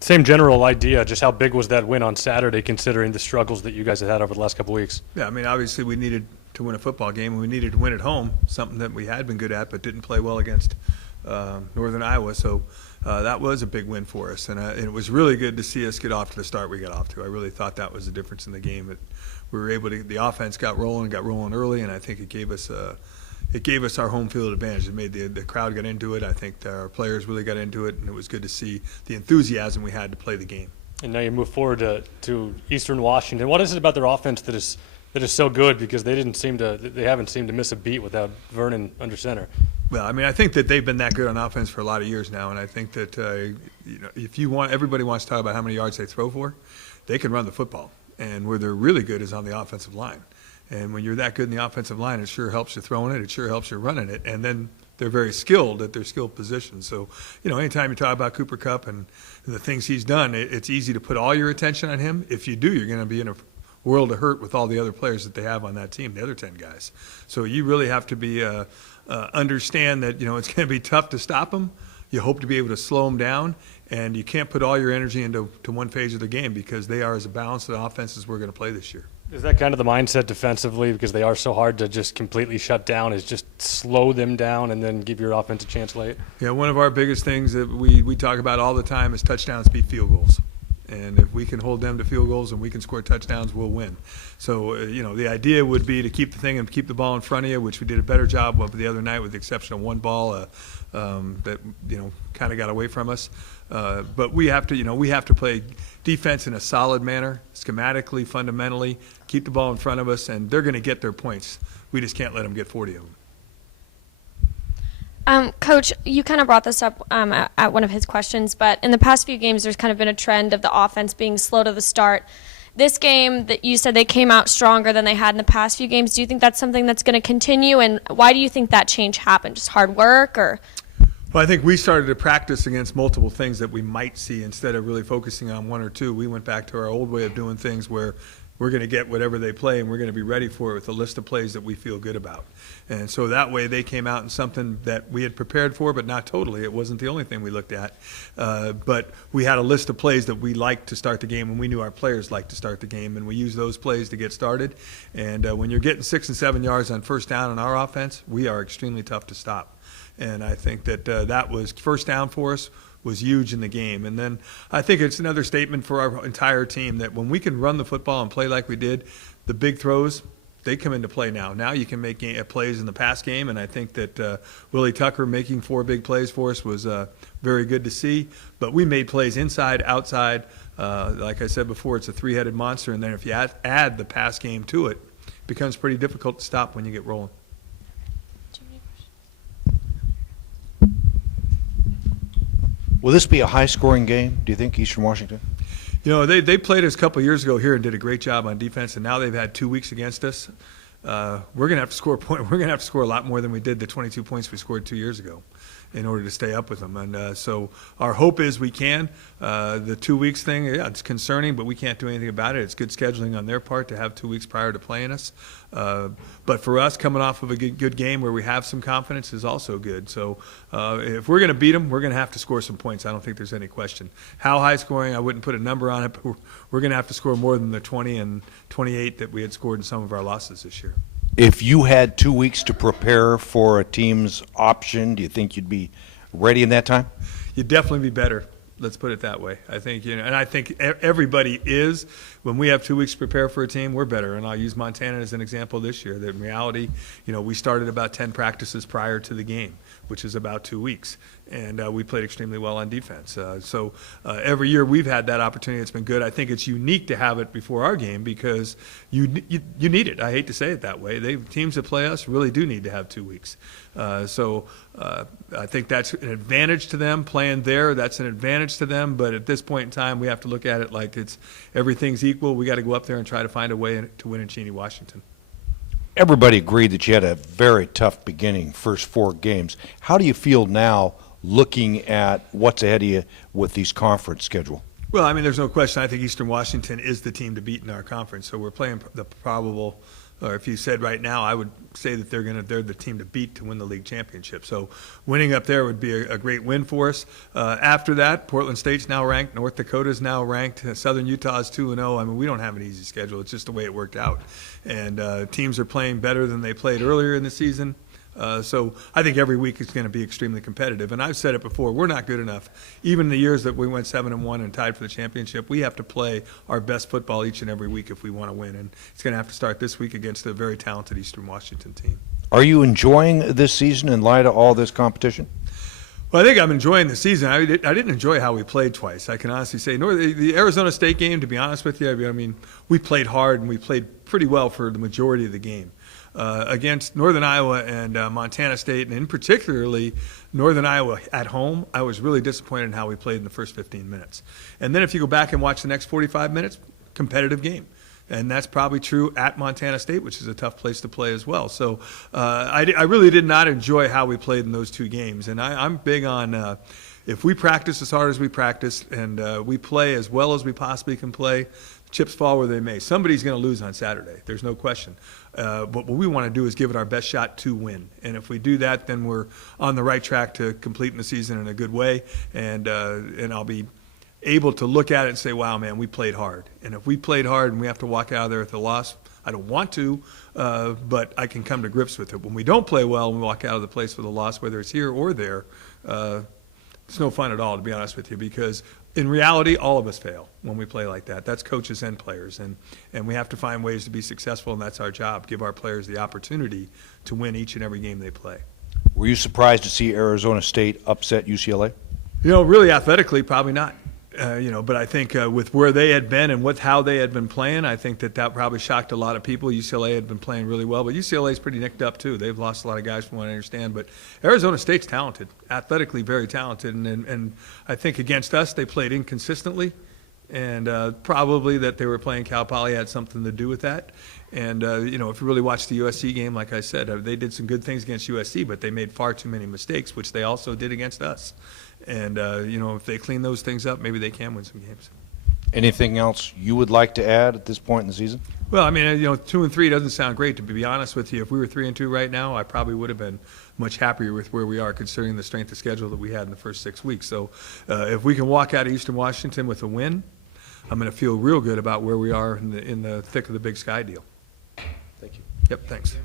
Same general idea, just how big was that win on Saturday considering the struggles that you guys have had over the last couple of weeks? Yeah, I mean, obviously we needed to win a football game, and we needed to win at home, something that we had been good at but didn't play well against Northern Iowa. So that was a big win for us, and it was really good to see us get off to the start we got off to. I really thought that was the difference in the game. That we were able to, the offense got rolling early, and I think it gave us our home field advantage. It made the crowd get into it. I think our players really got into it, and it was good to see the enthusiasm we had to play the game. And now you move forward to Eastern Washington. What is it about their offense that is so good? Because they haven't seemed to miss a beat without Vernon under center. Well, I mean, I think that they've been that good on offense for a lot of years now, and I think that if you want, everybody wants to talk about how many yards they throw for, they can run the football, and where they're really good is on the offensive line. And when you're that good in the offensive line, it sure helps you throwing it. It sure helps you running it. And then they're very skilled at their skilled positions. So, anytime you talk about Cooper Kupp and the things he's done, it's easy to put all your attention on him. If you do, you're going to be in a world of hurt with all the other players that they have on that team, the other 10 guys. So you really have to be understand that, it's going to be tough to stop them. You hope to be able to slow them down, and you can't put all your energy into one phase of the game because they are as balanced an offense as we're going to play this year. Is that kind of the mindset defensively, because they are so hard to just completely shut down, is just slow them down and then give your offense a chance late? Yeah, one of our biggest things that we talk about all the time is touchdowns beat field goals. And if we can hold them to field goals and we can score touchdowns, we'll win. So, the idea would be to keep the thing and keep the ball in front of you, which we did a better job of the other night with the exception of one ball that, kind of got away from us. But we have to play defense in a solid manner, schematically, fundamentally, keep the ball in front of us, and they're going to get their points. We just can't let them get 40 of them. Coach, you kind of brought this up at one of his questions, but in the past few games, there's kind of been a trend of the offense being slow to the start. This game, that you said they came out stronger than they had in the past few games. Do you think that's something that's going to continue, and why do you think that change happened? Just hard work, or? Well, I think we started to practice against multiple things that we might see instead of really focusing on one or two. We went back to our old way of doing things where we're going to get whatever they play, and we're going to be ready for it with a list of plays that we feel good about. And so that way they came out in something that we had prepared for, but not totally. It wasn't the only thing we looked at. But we had a list of plays that we liked to start the game, and we knew our players liked to start the game, and we used those plays to get started. And when you're getting 6 and 7 yards on first down in our offense, we are extremely tough to stop. And I think that that was first down for us was huge in the game. And then I think it's another statement for our entire team that when we can run the football and play like we did, the big throws, they come into play now. Now you can make plays in the pass game, and I think that Willie Tucker making 4 big plays for us was very good to see. But we made plays inside, outside. Like I said before, it's a 3-headed monster, and then if you add the pass game to it, it becomes pretty difficult to stop when you get rolling. Will this be a high-scoring game, do you think, Eastern Washington? They played us a couple of years ago here and did a great job on defense, and now they've had 2 weeks against us. We're going to have to score a point. We're going to have to score a lot more than we did the 22 points we scored 2 years ago in order to stay up with them. And so our hope is we can. The 2 weeks thing, yeah, it's concerning, but we can't do anything about it. It's good scheduling on their part to have 2 weeks prior to playing us. But for us, coming off of a good game where we have some confidence is also good. So if we're going to beat them, we're going to have to score some points. I don't think there's any question. How high scoring, I wouldn't put a number on it, but we're going to have to score more than the 20 and 28 that we had scored in some of our losses this year. If you had 2 weeks to prepare for a team's option, do you think you'd be ready in that time? You'd definitely be better. Let's put it that way. I think, and I think everybody is. When we have 2 weeks to prepare for a team, we're better. And I'll use Montana as an example this year. That in reality, we started about 10 practices prior to the game, which is about 2 weeks. And we played extremely well on defense. So every year we've had that opportunity. It's been good. I think it's unique to have it before our game because you need it. I hate to say it that way. Teams that play us really do need to have 2 weeks. So I think that's an advantage to them. Playing there, that's an advantage to them. But at this point in time, we have to look at it like everything's equal. We got to go up there and try to find a way to win in Cheney, Washington. Everybody agreed that you had a very tough beginning, first 4 games. How do you feel now looking at what's ahead of you with these conference schedule? Well, I mean, there's no question. I think Eastern Washington is the team to beat in our conference. So we're playing the probable Or if you said right now, I would say that they're the team to beat to win the league championship. So winning up there would be a great win for us. After that, Portland State's now ranked. North Dakota's now ranked. Southern Utah's 2-0. I mean, we don't have an easy schedule. It's just the way it worked out. And teams are playing better than they played earlier in the season. So I think every week is going to be extremely competitive. And I've said it before, we're not good enough. Even the years that we went 7-1 and tied for the championship, we have to play our best football each and every week if we want to win. And it's going to have to start this week against a very talented Eastern Washington team. Are you enjoying this season in light of all this competition? Well, I think I'm enjoying the season. I didn't enjoy how we played twice. I can honestly say, the Arizona State game, to be honest with you, I mean, we played hard and we played pretty well for the majority of the game. Against Northern Iowa and Montana State, and in particularly Northern Iowa at home, I was really disappointed in how we played in the first 15 minutes. And then if you go back and watch the next 45 minutes, competitive game. And that's probably true at Montana State, which is a tough place to play as well. So I really did not enjoy how we played in those two games. And I'm big on if we practice as hard as we practice and we play as well as we possibly can play, chips fall where they may. Somebody's going to lose on Saturday. There's no question. But what we want to do is give it our best shot to win. And if we do that, then we're on the right track to completing the season in a good way. And I'll be able to look at it and say, wow, man, we played hard. And if we played hard and we have to walk out of there with a loss, I don't want to, but I can come to grips with it. When we don't play well and we walk out of the place with a loss, whether it's here or there, it's no fun at all, to be honest with you, because in reality, all of us fail when we play like that. That's coaches and players, and we have to find ways to be successful, and that's our job, give our players the opportunity to win each and every game they play. Were you surprised to see Arizona State upset UCLA? Really athletically, probably not. But I think with where they had been and with how they had been playing, I think that probably shocked a lot of people. UCLA had been playing really well, but UCLA is pretty nicked up too. They've lost a lot of guys from what I understand. But Arizona State's talented, athletically very talented, and I think against us they played inconsistently, and probably that they were playing Cal Poly had something to do with that. And, if you really watch the USC game, like I said, they did some good things against USC, but they made far too many mistakes, which they also did against us. And, if they clean those things up, maybe they can win some games. Anything else you would like to add at this point in the season? Well, I mean, 2-3 doesn't sound great, to be honest with you. If we were 3-2 right now, I probably would have been much happier with where we are, considering the strength of schedule that we had in the first 6 weeks. So if we can walk out of Eastern Washington with a win, I'm going to feel real good about where we are in the thick of the Big Sky deal. Thank you. Yep, thanks.